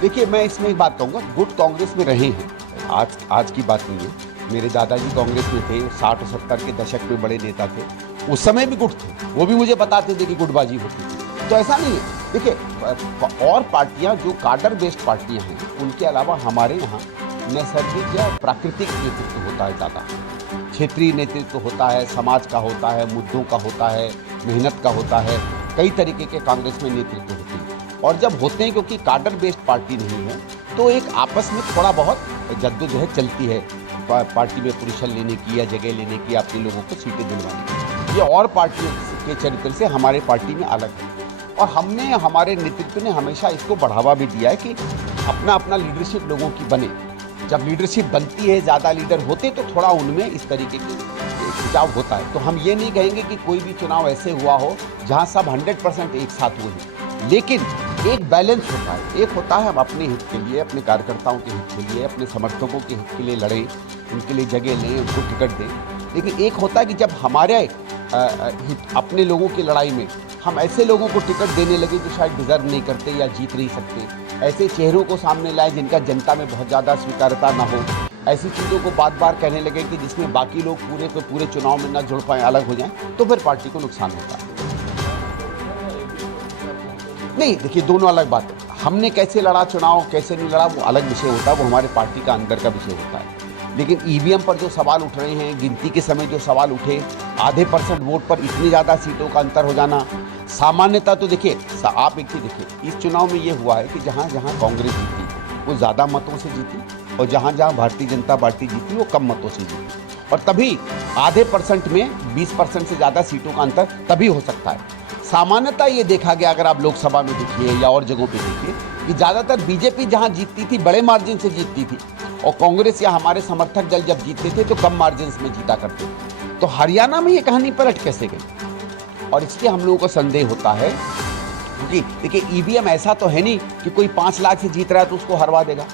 देखिए, मैं इसमें एक बात कहूँगा, गुट कांग्रेस में रहे हैं, आज की बात नहीं है। मेरे दादाजी कांग्रेस में थे, 60 और 70 के दशक में बड़े नेता थे। उस समय भी गुट थे, वो भी मुझे बताते थे कि गुटबाजी होती थी। तो ऐसा नहीं है। देखिए, और पार्टियां जो कार्डर बेस्ड पार्टियां हैं, उनके अलावा हमारे यहाँ नैसर्गिक या प्राकृतिक नेतृत्व होता है ज़्यादा। क्षेत्रीय नेतृत्व होता है, समाज का होता है, मुद्दों का होता है, मेहनत का होता है, कई तरीके के कांग्रेस में नेतृत्व होते हैं। और जब होते हैं, क्योंकि कार्डर बेस्ड पार्टी नहीं है, तो एक आपस में थोड़ा बहुत जद्दोजहद चलती है पार्टी में पोजीशन लेने की या जगह लेने की, अपने लोगों को सीटें दिलवाने की। ये और पार्टियों के चरित्र से हमारे पार्टी में अलग है। और हमने, हमारे नेतृत्व ने हमेशा इसको बढ़ावा भी दिया है कि अपना अपना लीडरशिप लोगों की बने। जब लीडरशिप बनती है, ज़्यादा लीडर होते, तो थोड़ा उनमें इस तरीके की खिंचाव होता है। तो हम ये नहीं कहेंगे कि कोई भी चुनाव ऐसे हुआ हो जहाँ सब 100% एक साथ हुए हैं, लेकिन एक बैलेंस होता है। एक होता है हम अपने हित के लिए, अपने कार्यकर्ताओं के हित के लिए, अपने समर्थकों के हित के लिए लड़ें, उनके लिए जगह लें, उनको टिकट दें। लेकिन एक होता है कि जब हमारे हित, अपने लोगों की लड़ाई में हम ऐसे लोगों को टिकट देने लगे जो शायद डिजर्व नहीं करते या जीत नहीं सकते, ऐसे चेहरों को सामने लाए जिनका जनता में बहुत ज़्यादा स्वीकार्यता ना हो, ऐसी चीज़ों को बार बार कहने लगे कि जिसमें बाकी लोग पूरे के पूरे चुनाव में ना जुड़ पाएँ, अलग हो जाएं, तो फिर पार्टी को नुकसान होता है। नहीं, देखिए, दोनों अलग बात है। हमने कैसे लड़ा चुनाव, कैसे नहीं लड़ा, वो अलग विषय होता है, वो हमारे पार्टी का अंदर का विषय होता है। लेकिन ईवीएम पर जो सवाल उठ रहे हैं, गिनती के समय जो सवाल उठे, आधे % वोट पर इतनी ज़्यादा सीटों का अंतर हो जाना, सामान्यता तो देखिए, आप एक चीज़ देखिए, इस चुनाव में ये हुआ है कि जहाँ जहाँ कांग्रेस जीती वो ज़्यादा मतों से जीती, और जहाँ जहाँ भारतीय जनता पार्टी जीती वो कम मतों से जीती। और तभी आधे % में 20% से ज़्यादा सीटों का अंतर तभी हो सकता है। सामान्यतः ये देखा गया, अगर आप लोकसभा में देखिए या और जगहों पे देखिए, कि ज़्यादातर बीजेपी जहाँ जीतती थी बड़े मार्जिन से जीतती थी, और कांग्रेस या हमारे समर्थक दल जब जीतते थे तो कम मार्जिन में जीता करते थे। तो हरियाणा में ये कहानी पलट कैसे गई, और इसके हम लोगों को संदेह होता है। क्योंकि देखिए, ईवीएम ऐसा तो है नहीं कि कोई 5 लाख से जीत रहा है तो उसको हरवा देगा।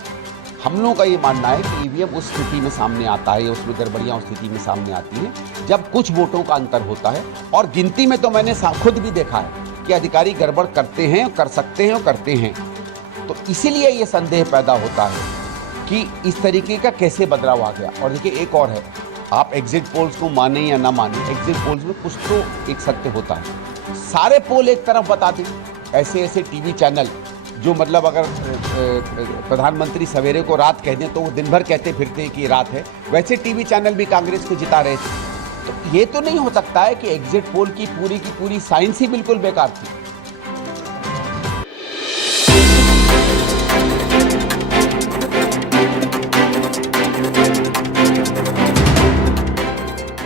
हम लोगों का ये मानना है कि ईवीएम उस स्थिति में सामने आता है, उसमें गड़बड़ियाँ उस स्थिति में सामने आती हैं जब कुछ वोटों का अंतर होता है। और गिनती में तो मैंने खुद भी देखा है कि अधिकारी गड़बड़ करते हैं, कर सकते हैं और करते हैं। तो इसीलिए ये संदेह पैदा होता है कि इस तरीके का कैसे बदलाव आ गया। और देखिए, एक और है, आप एग्जिट पोल्स को माने या ना माने, एग्जिट पोल्स में कुछ तो एक सत्य होता है। सारे पोल एक तरफ बताते, ऐसे ऐसे टीवी चैनल जो मतलब अगर प्रधानमंत्री सवेरे को रात कह दें तो वो दिन भर कहते फिरते हैं कि रात है, वैसे टीवी चैनल भी कांग्रेस को जिता रहे थे। तो ये तो नहीं हो सकता है कि एग्जिट पोल की पूरी साइंस ही बिल्कुल बेकार थी।